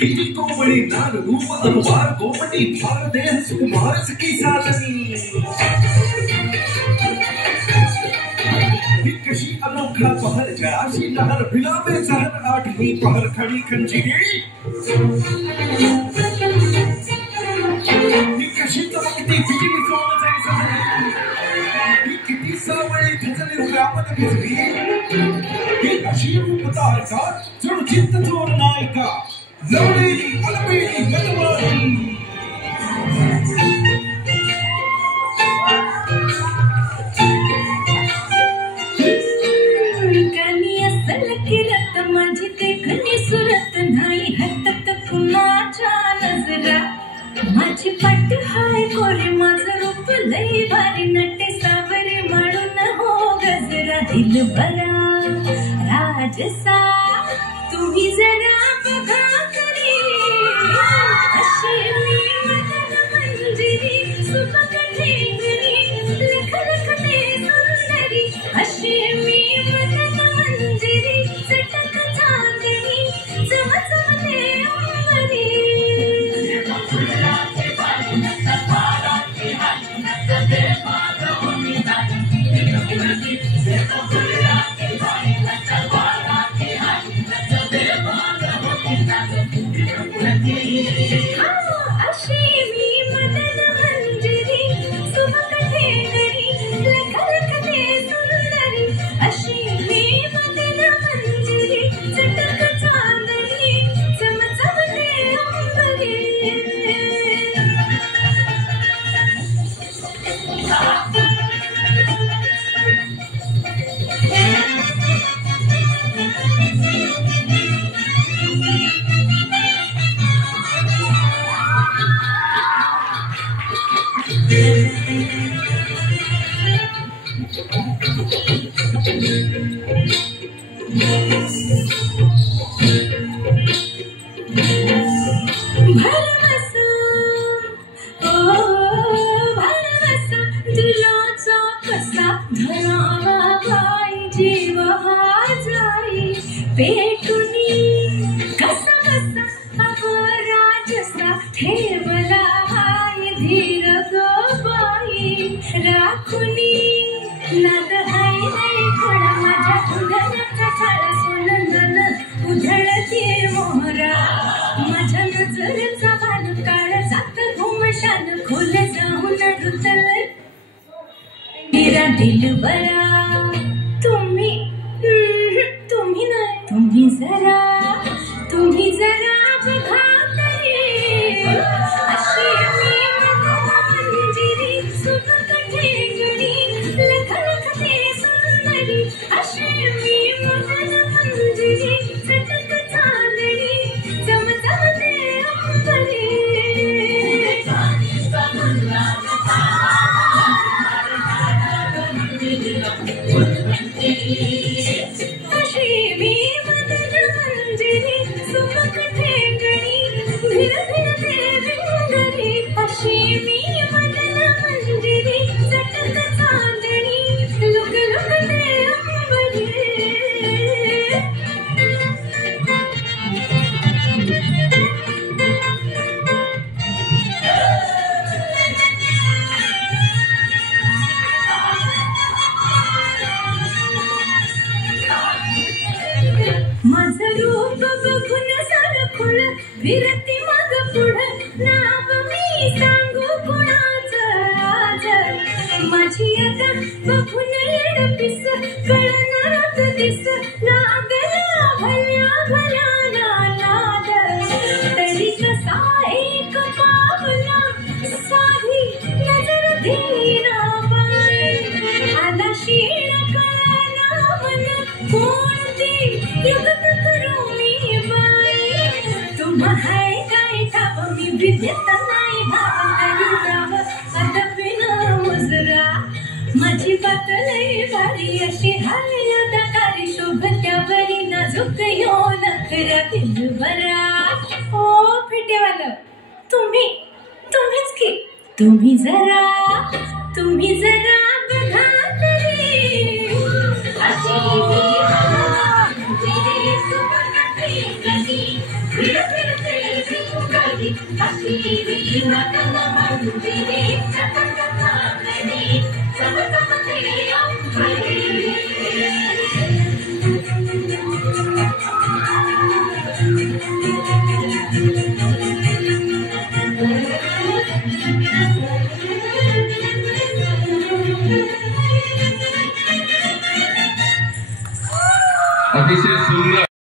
किती कोमळी नार रूप अनुवार गोमटी फार देह सुकुमार सखी साजनी कशी अनोखा पहर गळाशी लहर बिलावे जहर आठवी पहर खडी खंजिरी कशी चमकती बिजली सोन जायचं किती सावळी ठचली उगामत भिजली अशी रूप तारका जणू चित्त चोर नायिका लवलेली अलबेली गतवारी माझी ते घनी सुरत नाही हटत कुणाच्या नजरा माझी पाट हाय कोरे माझं रूप लई भारी नटे सावरे म्हणून हो गजरा दिल बरा राजसा तुम्ही जरा बघा तरी अशी मी मदन मंजिरी सुबक ठेंगरी लख लखते सुंदरी अशी मी मदन मंजिरी चटक चांदणी चमचमते अंबरी अशी मी मदन मंजिरी सुबक ठेंगरी लख लखते सुंदरी अशी मी मदन मंजिरी चटक चांदणी चमचमते अंबरी भरवसा ओ भरवसा दिलाचा कसा धरावा बाई जीव हा जाई पेटुनी कसा कसा अपराजसा ठेवला हाय धीर गो बाई राखुनी नाद हाय नाही खडा माझ्या उधळाचा छाला सोनंदन उधळती मोहरा माझ्या नजरेचा भान काळ जात घुमशान खोल जाऊन रुतल मेरा दिल बरा तुम्ही तुम्ही नाही तुम्ही जरा बघा तरी अशी मी मदन मंजिरी सुबक ठेंगरी लख लखते सुंदरी अशी मी मदन मंजिरी चटक चांदणी चमचमते अंबरी अशी मी मदन मंजिरी सुबक ठेंगरी धीर धीर धीर रिंगरी अशी मी मदन मंजिरी चटक चांदणी लुक लुकते अंबरी माझं रूप बघून सरखुळ फिरती मग पुढं नाव मी सांगू कुणाचं आज माझी आता बघून येडपिस कळणारच दिस लागला भल्या भल्या नाद तरी कसा एक पावला साधी नजर धीरा बाई आला शीण कळला मन कोणती युगत करू मी बाई तुम्हा हाय काय ठाव मी विद्येत नाही भाव तरी जाव अदपिन मुजरा माझी बात लई भारी अशी हाय अदाकारी शोभत्यावरी नाजूक यो नखरा दिल बरा ओ फिटेवालं तुम्हीच की तुम्ही जरा बघा तरी अशी साडी अशी नटन मंदिरे चकचकाकणे चमचमते अंबरे